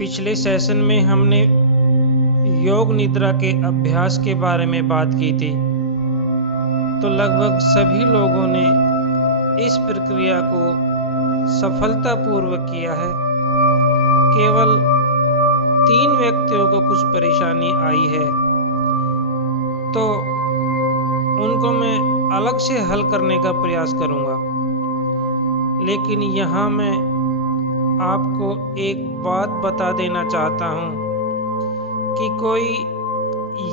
पिछले सेशन में हमने योग निद्रा के अभ्यास के बारे में बात की थी। तो लगभग सभी लोगों ने इस प्रक्रिया को सफलतापूर्वक किया है। केवल 3 व्यक्तियों को कुछ परेशानी आई है, तो उनको मैं अलग से हल करने का प्रयास करूंगा। लेकिन यहाँ मैं आपको एक बात बता देना चाहता हूँ कि कोई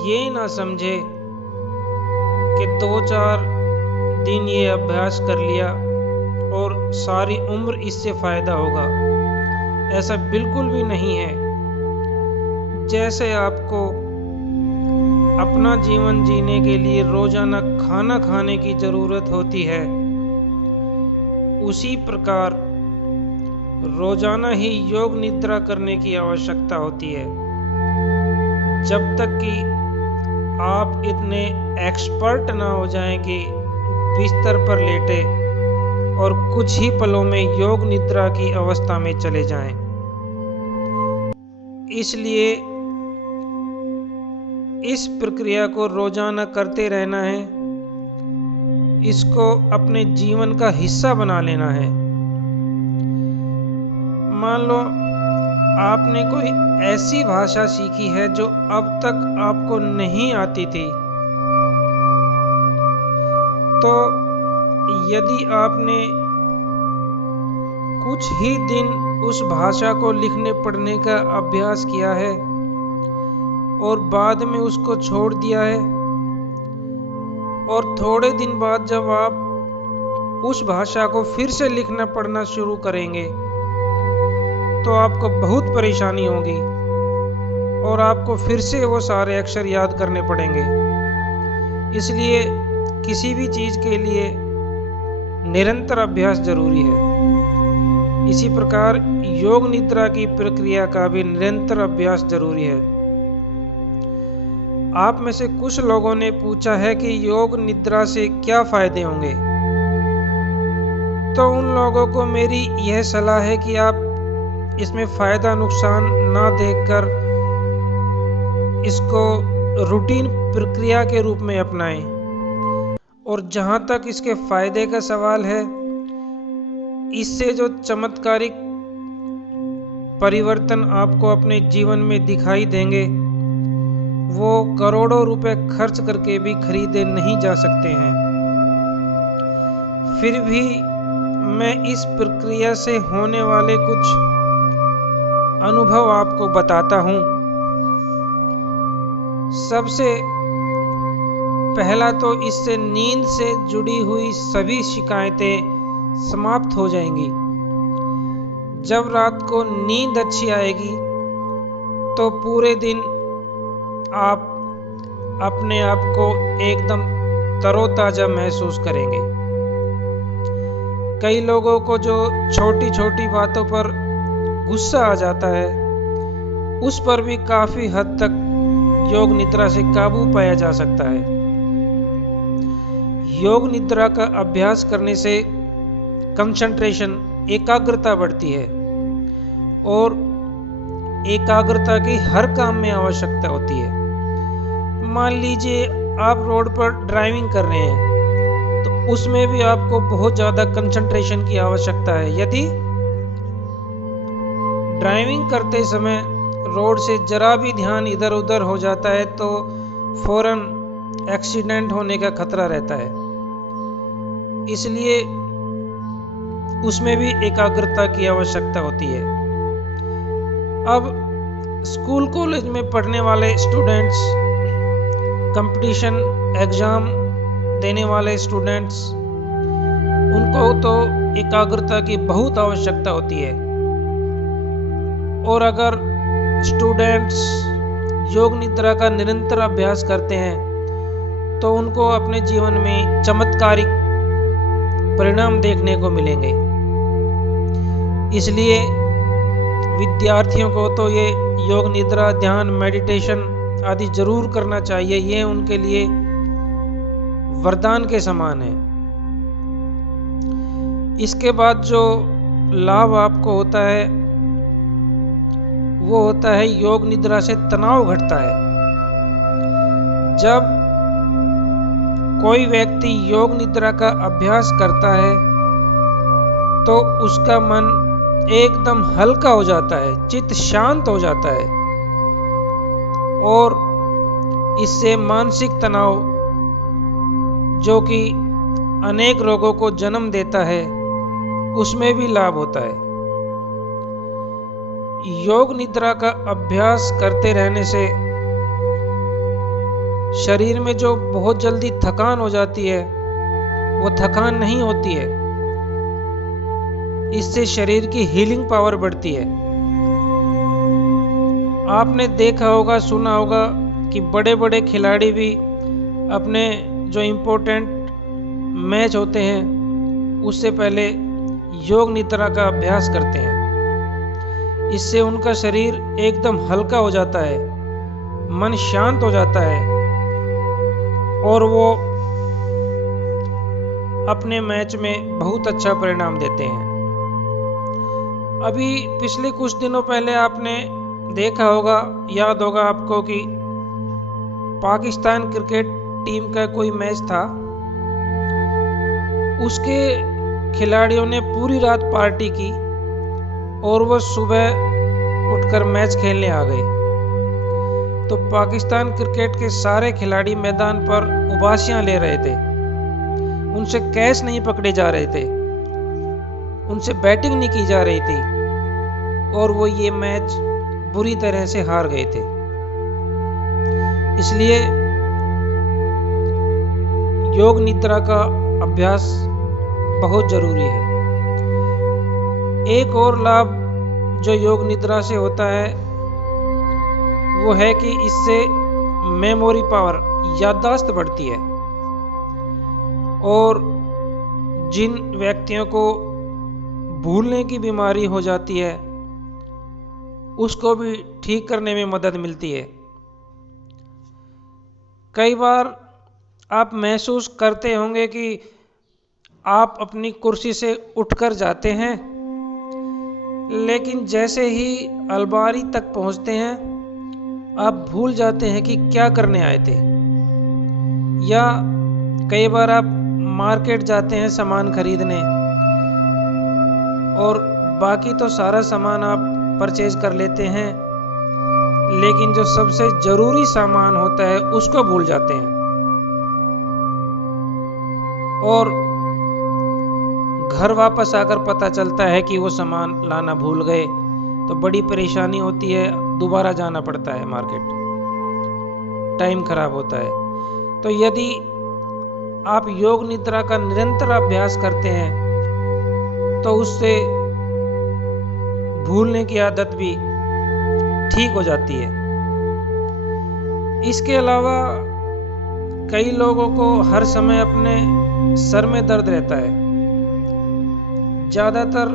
ये ना समझे कि 2-4 दिन ये अभ्यास कर लिया और सारी उम्र इससे फायदा होगा। ऐसा बिल्कुल भी नहीं है। जैसे आपको अपना जीवन जीने के लिए रोजाना खाना खाने की जरूरत होती है, उसी प्रकार रोजाना ही योग निद्रा करने की आवश्यकता होती है। जब तक कि आप इतने एक्सपर्ट ना हो जाएं कि बिस्तर पर लेटे और कुछ ही पलों में योग निद्रा की अवस्था में चले जाएं। इसलिए इस प्रक्रिया को रोजाना करते रहना है। इसको अपने जीवन का हिस्सा बना लेना है। मान लो आपने कोई ऐसी भाषा सीखी है जो अब तक आपको नहीं आती थी, तो यदि आपने कुछ ही दिन उस भाषा को लिखने पढ़ने का अभ्यास किया है और बाद में उसको छोड़ दिया है, और थोड़े दिन बाद जब आप उस भाषा को फिर से लिखना पढ़ना शुरू करेंगे तो आपको बहुत परेशानी होगी और आपको फिर से वो सारे अक्षर याद करने पड़ेंगे। इसलिए किसी भी चीज़ के लिए निरंतर अभ्यास जरूरी है। इसी प्रकार योग निद्रा की प्रक्रिया का भी निरंतर अभ्यास जरूरी है। आप में से कुछ लोगों ने पूछा है कि योग निद्रा से क्या फायदे होंगे। तो उन लोगों को मेरी यह सलाह है कि आप इसमें फायदा नुकसान ना देखकर इसको रूटीन प्रक्रिया के रूप में अपनाएं। और जहां तक इसके फायदे का सवाल है, इससे जो चमत्कारिक परिवर्तन आपको अपने जीवन में दिखाई देंगे, वो करोड़ों रुपए खर्च करके भी खरीदे नहीं जा सकते हैं। फिर भी मैं इस प्रक्रिया से होने वाले कुछ अनुभव आपको बताता हूं। सबसे पहला तो इससे नींद से जुड़ी हुई सभी शिकायतें समाप्त हो जाएंगी। जब रात को नींद अच्छी आएगी तो पूरे दिन आप अपने आप को एकदम तरोताजा महसूस करेंगे। कई लोगों को जो छोटी छोटी बातों पर गुस्सा आ जाता है, उस पर भी काफी हद तक योग निद्रा से काबू पाया जा सकता है। योग निद्रा का अभ्यास करने से कंसंट्रेशन, एकाग्रता बढ़ती है और एकाग्रता की हर काम में आवश्यकता होती है। मान लीजिए आप रोड पर ड्राइविंग कर रहे हैं, तो उसमें भी आपको बहुत ज़्यादा कंसंट्रेशन की आवश्यकता है। यदि ड्राइविंग करते समय रोड से जरा भी ध्यान इधर उधर हो जाता है तो फौरन एक्सीडेंट होने का खतरा रहता है। इसलिए उसमें भी एकाग्रता की आवश्यकता होती है। अब स्कूल कॉलेज में पढ़ने वाले स्टूडेंट्स, कंपटीशन एग्जाम देने वाले स्टूडेंट्स, उनको तो एकाग्रता की बहुत आवश्यकता होती है। और अगर स्टूडेंट्स योग निद्रा का निरंतर अभ्यास करते हैं तो उनको अपने जीवन में चमत्कारिक परिणाम देखने को मिलेंगे। इसलिए विद्यार्थियों को तो ये योग निद्रा, ध्यान, मेडिटेशन आदि जरूर करना चाहिए। ये उनके लिए वरदान के समान है। इसके बाद जो लाभ आपको होता है वो होता है योग निद्रा से तनाव घटता है। जब कोई व्यक्ति योग निद्रा का अभ्यास करता है तो उसका मन एकदम हल्का हो जाता है, चित्त शांत हो जाता है और इससे मानसिक तनाव जो कि अनेक रोगों को जन्म देता है उसमें भी लाभ होता है। योग निद्रा का अभ्यास करते रहने से शरीर में जो बहुत जल्दी थकान हो जाती है वो थकान नहीं होती है। इससे शरीर की हीलिंग पावर बढ़ती है। आपने देखा होगा, सुना होगा कि बड़े बड़े खिलाड़ी भी अपने जो इम्पोर्टेंट मैच होते हैं उससे पहले योग निद्रा का अभ्यास करते हैं। इससे उनका शरीर एकदम हल्का हो जाता है, मन शांत हो जाता है और वो अपने मैच में बहुत अच्छा परिणाम देते हैं। अभी पिछले कुछ दिनों पहले आपने देखा होगा, याद होगा आपको कि पाकिस्तान क्रिकेट टीम का कोई मैच था। उसके खिलाड़ियों ने पूरी रात पार्टी की और वो सुबह उठकर मैच खेलने आ गए। तो पाकिस्तान क्रिकेट के सारे खिलाड़ी मैदान पर उबासियां ले रहे थे, उनसे कैच नहीं पकड़े जा रहे थे, उनसे बैटिंग नहीं की जा रही थी और वो ये मैच बुरी तरह से हार गए थे। इसलिए योग निद्रा का अभ्यास बहुत जरूरी है। एक और लाभ जो योग निद्रा से होता है वो है कि इससे मेमोरी पावर, याददाश्त बढ़ती है और जिन व्यक्तियों को भूलने की बीमारी हो जाती है उसको भी ठीक करने में मदद मिलती है। कई बार आप महसूस करते होंगे कि आप अपनी कुर्सी से उठकर जाते हैं, लेकिन जैसे ही अलमारी तक पहुंचते हैं आप भूल जाते हैं कि क्या करने आए थे। या कई बार आप मार्केट जाते हैं सामान खरीदने और बाकी तो सारा सामान आप परचेज कर लेते हैं, लेकिन जो सबसे जरूरी सामान होता है उसको भूल जाते हैं और घर वापस आकर पता चलता है कि वो सामान लाना भूल गए, तो बड़ी परेशानी होती है, दोबारा जाना पड़ता है मार्केट, टाइम खराब होता है। तो यदि आप योग निद्रा का निरंतर अभ्यास करते हैं तो उससे भूलने की आदत भी ठीक हो जाती है। इसके अलावा कई लोगों को हर समय अपने सर में दर्द रहता है। ज़्यादातर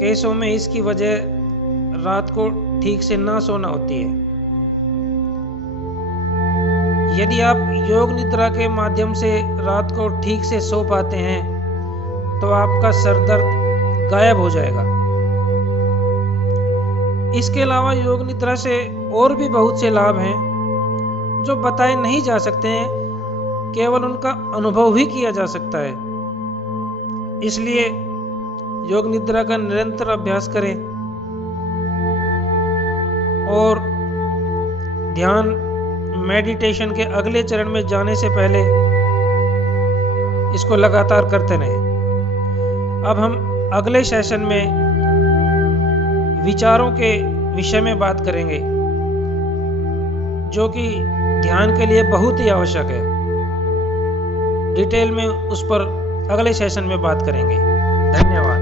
केसों में इसकी वजह रात को ठीक से ना सोना होती है। यदि आप योग निद्रा के माध्यम से रात को ठीक से सो पाते हैं तो आपका सर दर्द गायब हो जाएगा। इसके अलावा योग निद्रा से और भी बहुत से लाभ हैं जो बताए नहीं जा सकते हैं, केवल उनका अनुभव ही किया जा सकता है। इसलिए योग निद्रा का निरंतर अभ्यास करें और ध्यान मेडिटेशन के अगले चरण में जाने से पहले इसको लगातार करते रहें। अब हम अगले सेशन में विचारों के विषय में बात करेंगे जो कि ध्यान के लिए बहुत ही आवश्यक है। डिटेल में उस पर अगले सेशन में बात करेंगे। धन्यवाद।